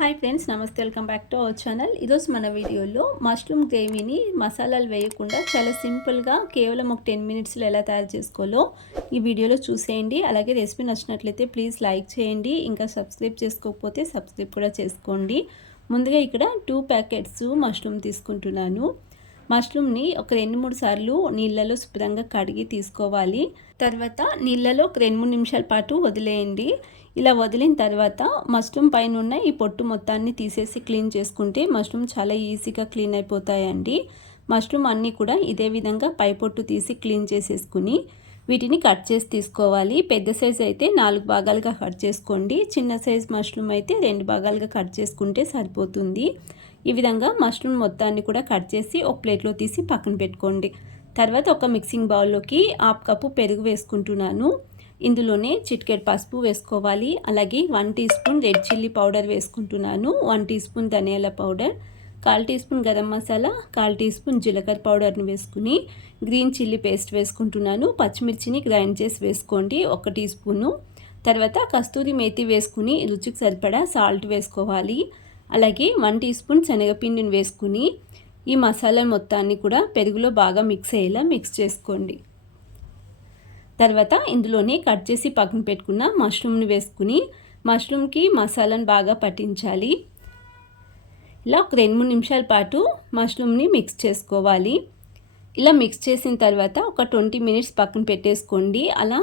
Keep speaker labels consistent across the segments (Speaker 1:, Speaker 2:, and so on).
Speaker 1: Hi friends నమస్తే welcome back to our channel ఈరోజు మన వీడియోలో మష్రూమ్ గ్రేవీని మసాలాలు వేయకుండా చాలా సింపుల్గా కేవలం ఒక టెన్ మినిట్స్లో ఎలా తయారు చేసుకోవాలో ఈ వీడియోలో చూసేయండి. అలాగే రెసిపీ నచ్చినట్లయితే ప్లీజ్ లైక్ చేయండి. ఇంకా సబ్స్క్రైబ్ చేసుకోకపోతే సబ్స్క్రైబ్ కూడా చేసుకోండి. ముందుగా ఇక్కడ టూ ప్యాకెట్స్ మష్రూమ్ తీసుకుంటున్నాను. మష్రూమ్ని ఒక రెండు మూడు సార్లు నీళ్ళలో శుభ్రంగా కడిగి తీసుకోవాలి. తర్వాత నీళ్ళలో ఒక రెండు మూడు నిమిషాల పాటు వదిలేయండి. ఇలా వదిలిన తర్వాత మష్రూమ్ పైన ఉన్న ఈ పొట్టు మొత్తాన్ని తీసేసి క్లీన్ చేసుకుంటే మష్రూమ్ చాలా ఈజీగా క్లీన్ అయిపోతాయండి. మష్రూమ్ అన్నీ కూడా ఇదే విధంగా పై పొట్టు తీసి క్లీన్ చేసేసుకుని వీటిని కట్ చేసి తీసుకోవాలి. పెద్ద సైజ్ అయితే నాలుగు భాగాలుగా కట్ చేసుకోండి. చిన్న సైజ్ మష్రూమ్ అయితే రెండు భాగాలుగా కట్ చేసుకుంటే సరిపోతుంది. ఈ విధంగా మష్రూమ్ మొత్తాన్ని కూడా కట్ చేసి ఒక ప్లేట్లో తీసి పక్కన పెట్టుకోండి. తర్వాత ఒక మిక్సింగ్ బౌల్లోకి హాఫ్ కప్పు పెరుగు వేసుకుంటున్నాను. ఇందులోనే చిట్కెట్ పసుపు వేసుకోవాలి. అలాగే one teaspoon red chilli powder వేసుకుంటున్నాను. వన్ టీ స్పూన్ ధనియాల పౌడర్. కాల్ టీ స్పూన్ గరం మసాలా కాల్ టీ స్పూన్ జీలకర్ర పౌడర్ని వేసుకుని గ్రీన్ చిల్లీ పేస్ట్ వేసుకుంటున్నాను. పచ్చిమిర్చిని గ్రైండ్ చేసి వేసుకోండి ఒక టీ స్పూను. తర్వాత కస్తూరి మేతి వేసుకుని రుచికి సరిపడా సాల్ట్ వేసుకోవాలి. అలాగే వన్ టీ స్పూన్ శనగపిండిని వేసుకుని ఈ మసాలా మొత్తాన్ని కూడా పెరుగులో బాగా మిక్స్ అయ్యేలా మిక్స్ చేసుకోండి. తర్వాత ఇందులోనే కట్ చేసి పక్కన పెట్టుకున్న మష్రూమ్ని వేసుకుని మష్రూమ్కి మసాలాను బాగా పట్టించాలి. ఇలా ఒక రెండు మూడు నిమిషాల పాటు మష్రూమ్ని మిక్స్ చేసుకోవాలి. ఇలా మిక్స్ చేసిన తర్వాత ఒక ట్వంటీ మినిట్స్ పక్కన పెట్టేసుకోండి. అలా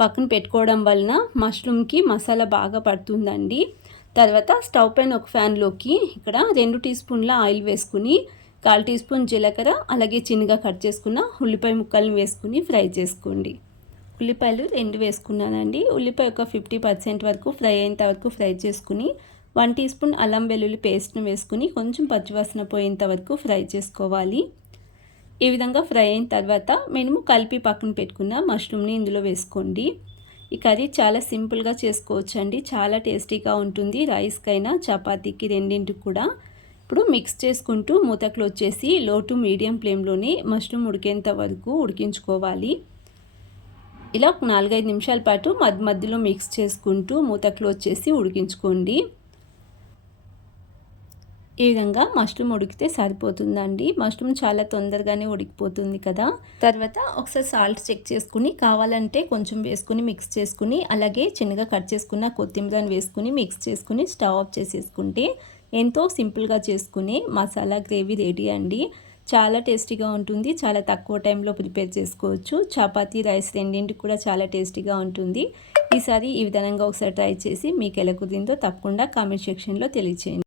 Speaker 1: పక్కన పెట్టుకోవడం వలన మష్రూమ్కి మసాలా బాగా పడుతుందండి. తర్వాత స్టవ్ పైన ఒక ఫ్యాన్లోకి ఇక్కడ రెండు టీ స్పూన్ల ఆయిల్ వేసుకుని కాల్ టీ స్పూన్ జీలకర్ర అలాగే చిన్నగా కట్ చేసుకున్న ఉల్లిపాయ ముక్కలను వేసుకుని ఫ్రై చేసుకోండి. ఉల్లిపాయలు రెండు వేసుకున్నానండి. ఉల్లిపాయ ఒక ఫిఫ్టీ పర్సెంట్ వరకు ఫ్రై అయ్యేంత వరకు ఫ్రై చేసుకుని వన్ టీ స్పూన్ అల్లం వెల్లుల్లి పేస్ట్ని వేసుకుని కొంచెం పచ్చివాసన పోయేంత వరకు ఫ్రై చేసుకోవాలి. ఈ విధంగా ఫ్రై అయిన తర్వాత మేము కలిపి పక్కన పెట్టుకున్న మష్రూమ్ని ఇందులో వేసుకోండి. ఈ కర్రీ చాలా సింపుల్గా చేసుకోవచ్చు అండి చాలా టేస్టీగా ఉంటుంది. రైస్కైనా చపాతీకి రెండింటికి కూడా. ఇప్పుడు మిక్స్ చేసుకుంటూ మూతకులు వచ్చేసి లో టు మీడియం ఫ్లేమ్లోనే మష్రూమ్ ఉడికేంత వరకు ఉడికించుకోవాలి. ఇలా ఒక నాలుగైదు నిమిషాల పాటు మధ్య మధ్యలో మిక్స్ చేసుకుంటూ మూతకులు వచ్చేసి ఉడికించుకోండి. ఈ విధంగా మష్రూమ్ ఉడికితే సరిపోతుందండి. మష్రూమ్ చాలా తొందరగానే ఉడికిపోతుంది కదా. తర్వాత ఒకసారి సాల్ట్ చెక్ చేసుకుని కావాలంటే కొంచెం వేసుకుని మిక్స్ చేసుకుని అలాగే చిన్నగా కట్ చేసుకున్న కొత్తిమీరని వేసుకుని మిక్స్ చేసుకుని స్టవ్ ఆఫ్ చేసేసుకుంటే ఎంతో సింపుల్గా చేసుకుని మసాలా గ్రేవీ రెడీ అండి. చాలా టేస్టీగా ఉంటుంది. చాలా తక్కువ టైంలో ప్రిపేర్ చేసుకోవచ్చు. చపాతీ రైస్ రెండింటికి కూడా చాలా టేస్టీగా ఉంటుంది. ఈసారి ఈ విధంగా ఒకసారి ట్రై చేసి మీకు ఎలా కుదిరిందో తప్పకుండా కామెంట్ సెక్షన్లో తెలియచేయండి.